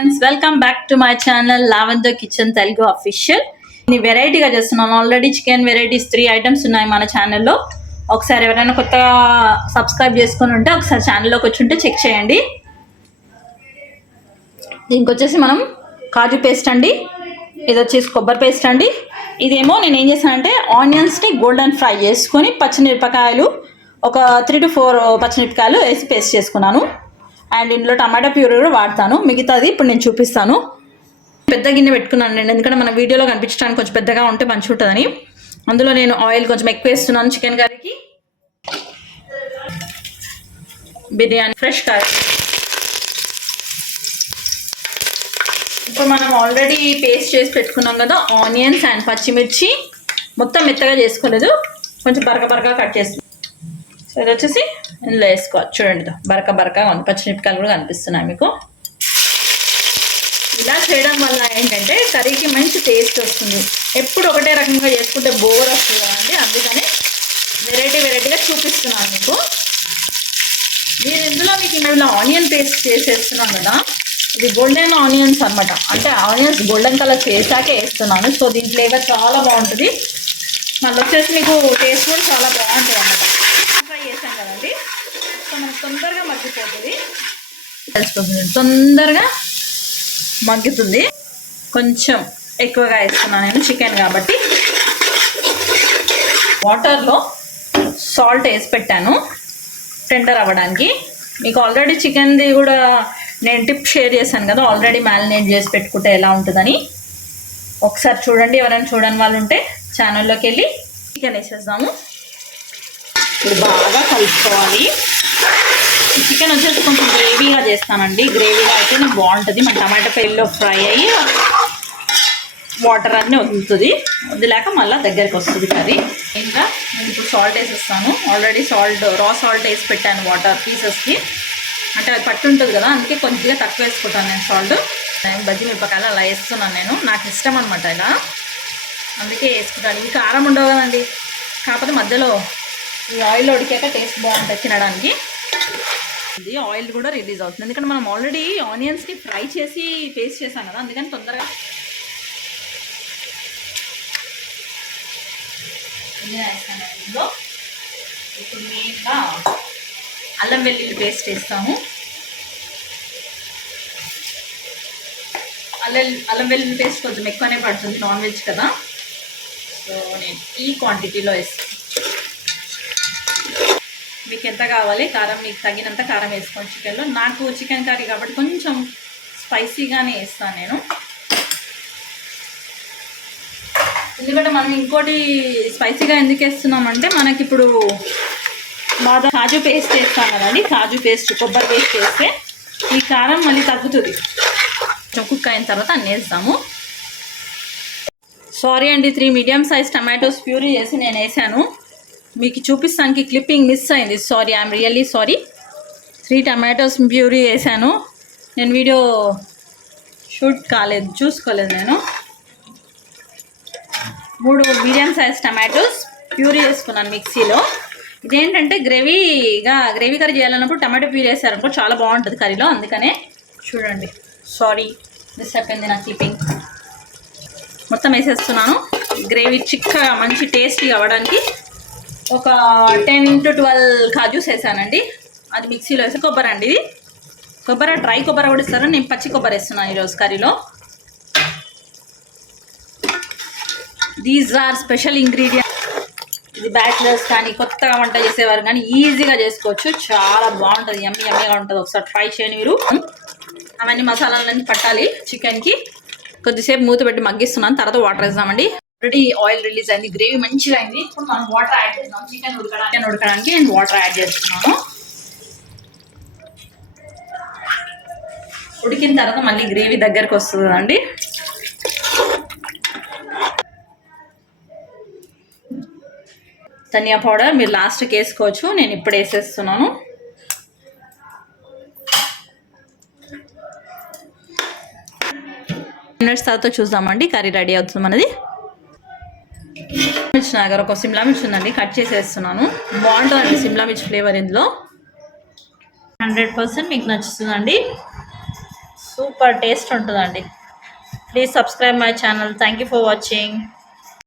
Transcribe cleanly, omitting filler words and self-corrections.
Welcome back to my channel lavender kitchen Telugu official. నేను వెరైటీగా చేస్తున్నాను. ఆల్రెడీ చికెన్ వెరైటీస్ 3 ఐటమ్స్ ఉన్నాయి మన ఛానల్లో. ఒకసారి ఎవరైనా కొత్తగా సబ్స్క్రైబ్ చేసుకుని ఉంటే ఒకసారి ఛానల్లోకి వచ్చి ఉంటే చెక్ చేయండి. దీనికి వచ్చేసి మనం కాజు పేస్ట్ అండి, ఇది వచ్చేసి కొబ్బరి పేస్ట్ అండి. ఇదేమో నేను ఏం చేశానంటే ఆనియన్స్ని గోల్డెన్ ఫ్రై చేసుకొని పచ్చిమిరపకాయలు ఒక 3 to 4 పచ్చిమిరపకాయలు వేసి పేస్ట్ చేసుకున్నాను. అండ్ ఇందులో టమాటా ప్యూరీ కూడా వాడతాను. మిగతాది ఇప్పుడు నేను చూపిస్తాను. పెద్ద గిన్నె పెట్టుకున్నాను నేను, ఎందుకంటే మన వీడియోలో కనిపించడానికి కొంచెం పెద్దగా ఉంటే మంచిగా ఉంటుందని. అందులో నేను ఆయిల్ కొంచెం ఎక్కువ వేస్తున్నాను. చికెన్ కర్రీకి బిర్యానీ ఫ్రెష్ కర్రీ. ఇప్పుడు మనం ఆల్రెడీ పేస్ట్ చేసి పెట్టుకున్నాం కదా ఆనియన్స్ అండ్ పచ్చిమిర్చి, మొత్తం మెత్తగా చేసుకోలేదు, కొంచెం బరక కట్ చేస్తాం. సో ఇది వచ్చేసి ఇందులో వేసుకోవచ్చు. చూడండి బరకగా ఉంది, పచ్చిమిరపకాయలు కూడా కనిపిస్తున్నాయి మీకు. ఇలా చేయడం వల్ల ఏంటంటే కర్రీకి మంచి టేస్ట్ వస్తుంది. ఎప్పుడు ఒకటే రకంగా చేసుకుంటే బోర్ వస్తుంది కదండి, అందుకని వెరైటీగా చూపిస్తున్నాను మీకు. నేను ఇందులో మీకు ఇలా ఆనియన్ పేస్ట్ చేసేస్తున్నాను కదా, ఇది గోల్డెన్ ఆనియన్స్ అనమాట. అంటే ఆనియన్స్ గోల్డెన్ కలర్ చేశాకే వేస్తున్నాను. సో దీని ఫ్లేవర్ చాలా బాగుంటుంది. మళ్ళీ వచ్చేసి మీకు టేస్ట్ కూడా చాలా బాగుంటుంది అన్నమాట. ఫ్రై చేసాం కదండి, సో మనకు తొందరగా మగ్గిపోతుంది, తొందరగా మగ్గుతుంది. కొంచెం ఎక్కువగా వేస్తున్నాను నేను చికెన్ కాబట్టి. వాటర్లో సాల్ట్ వేసి పెట్టాను టెండర్ అవ్వడానికి. మీకు ఆల్రెడీ చికెన్ది కూడా నేను టిప్ షేర్ చేశాను కదా, ఆల్రెడీ మ్యారినేట్ చేసి పెట్టుకుంటే ఎలా ఉంటుందని. ఒకసారి చూడండి, ఎవరైనా చూడని వాళ్ళు ఉంటే ఛానల్లోకి వెళ్ళి. చికెన్ వేసేద్దాము. ఇది బాగా కలుపుకోవాలి. చికెన్ వచ్చేసి కొంచెం గ్రేవీగా చేస్తానండి. గ్రేవీగా అయితేనే బాగుంటుంది. మన టమాటా పేల్లో ఫ్రై అయ్యి వాటర్ అన్నీ వదులుతుంది, వదిలేక మళ్ళీ దగ్గరికి వస్తుంది కర్రీ. ఇంకా నేను ఇప్పుడు సాల్ట్ వేసేస్తాను. ఆల్రెడీ రా సాల్ట్ వేసి పెట్టాను వాటర్ పీసెస్కి, అంటే అది పట్టు ఉంటుంది కదా, అందుకే కొద్దిగా తక్కువ వేసుకుంటాను నేను సాల్ట్. నేను బజ్జీ మిరపకాయలు అలా వేస్తున్నాను నేను, నాకు ఇష్టం అనమాట ఇలా, అందుకే వేసుకుంటాను. ఇవి కారం ఉండవు కదండి, కాకపోతే మధ్యలో ఈ ఆయిల్ ఉడికాక టేస్ట్ బాగుంటుంది తినడానికి. ఇది ఆయిల్ కూడా రిలీజ్ అవుతుంది, ఎందుకంటే మనం ఆల్రెడీ ఆనియన్స్ని ఫ్రై చేసి పేస్ట్ చేసాం కదా, అందుకని తొందరగా. వేసాను ఇందులో. ఇప్పుడు మెయిన్గా అల్లం వెల్లుల్లి పేస్ట్ వేస్తాము. అల్లం వెల్లుల్లి పేస్ట్ కొంచెం ఎక్కువనే పడుతుంది, నాన్ వెజ్ కదా, సో నేను ఈ క్వాంటిటీలో వేస్తాను. మీకు ఎంత కావాలి కారం, మీకు తగినంత కారం వేసుకోండి చికెన్లో. నాకు చికెన్ కర్రీ కాబట్టి కొంచెం స్పైసీగానే వేస్తాను నేను, ఎందుకంటే మనం ఇంకోటి స్పైసీగా ఎందుకు వేస్తున్నామంటే మనకి ఇప్పుడు బాగా కాజు పేస్ట్ వేస్తాం కదండి, కాజు పేస్ట్ కొబ్బరి పేస్ట్ వేస్తే ఈ కారం మళ్ళీ తగ్గుతుంది. కొంచెం కుక్ అయిన తర్వాత అన్నీ వేస్తాము. సారీ అండి, 3 మీడియం సైజ్ టమాటోస్ ప్యూరీ చేసి నేను వేసాను. మీకు చూపిస్తానికి క్లిప్పింగ్ మిస్ అయింది, sorry, I'm really sorry. 3 tomatoes puree వేసాను నేను, వీడియో షూట్ కాలేదు, చూసుకోలేదు నేను. 3 మీడియం సైజ్ టమాటోస్ ప్యూరీ వేసుకున్నాను మిక్సీలో. ఇదేంటంటే గ్రేవీ కర్రీ చేయాలన్నప్పుడు టమాటో ప్యూరీ వేసారనుకో చాలా బాగుంటుంది కర్రీలో, అందుకనే. చూడండి, సారీ మిస్ అయిపోయింది నా క్లిప్పింగ్. మొత్తం వేసేస్తున్నాను. గ్రేవీ చిక్కగా మంచి టేస్టీ అవ్వడానికి ఒక 10 to 12 కాజూస్ వేసానండి, అది మిక్సీలో వేసి. కొబ్బరి అండి, ఇది కొబ్బరి డ్రై కొబ్బరి కూడా ఇస్తారు, నేను పచ్చి కొబ్బరి వేస్తున్నాను ఈరోజు కర్రీలో. These are special ingredients. ఇది బ్యాచిలర్స్ కానీ కొత్తగా వంట చేసేవారు కానీ ఈజీగా చేసుకోవచ్చు, చాలా బాగుంటుంది, యమ్మీగా ఉంటుంది. ఒకసారి ట్రై చేయండి మీరు. అవన్నీ మసాలాలన్నీ పట్టాలి చికెన్కి. కొద్దిసేపు మూత పెట్టి మగ్గిస్తున్నాను, తర్వాత వాటర్ వేద్దామండి. ఆల్రెడీ ఆయిల్ రిలీజ్ అయింది, గ్రేవీ మంచిగా అయింది. ఇప్పుడు మనం వాటర్ యాడ్ చేద్దాం. చికెన్ ఉడకడానికి నేను వాటర్ యాడ్ చేస్తున్నాను. ఉడికిన తర్వాత మళ్ళీ గ్రేవీ దగ్గరకు వస్తుంది అండి. ధనియా పౌడర్ మీరు లాస్ట్కి వేసుకోవచ్చు, నేను ఇప్పుడు వేసేస్తున్నాను. మినిట్స్ తర్వాత చూద్దామండి, కర్రీ రెడీ అవుతుంది మనది. మిర్చి నా దగ్గర ఒక సిమ్లా మిర్చి ఉందండి, కట్ చేసేస్తున్నాను. బాగుంటుందండి సిమ్లా మిర్చి ఫ్లేవర్ ఇందులో. 100% మీకు నచ్చుతుందండి. సో సూపర్ టేస్ట్ ఉంటుందండి. Please subscribe my channel. Thank you for watching.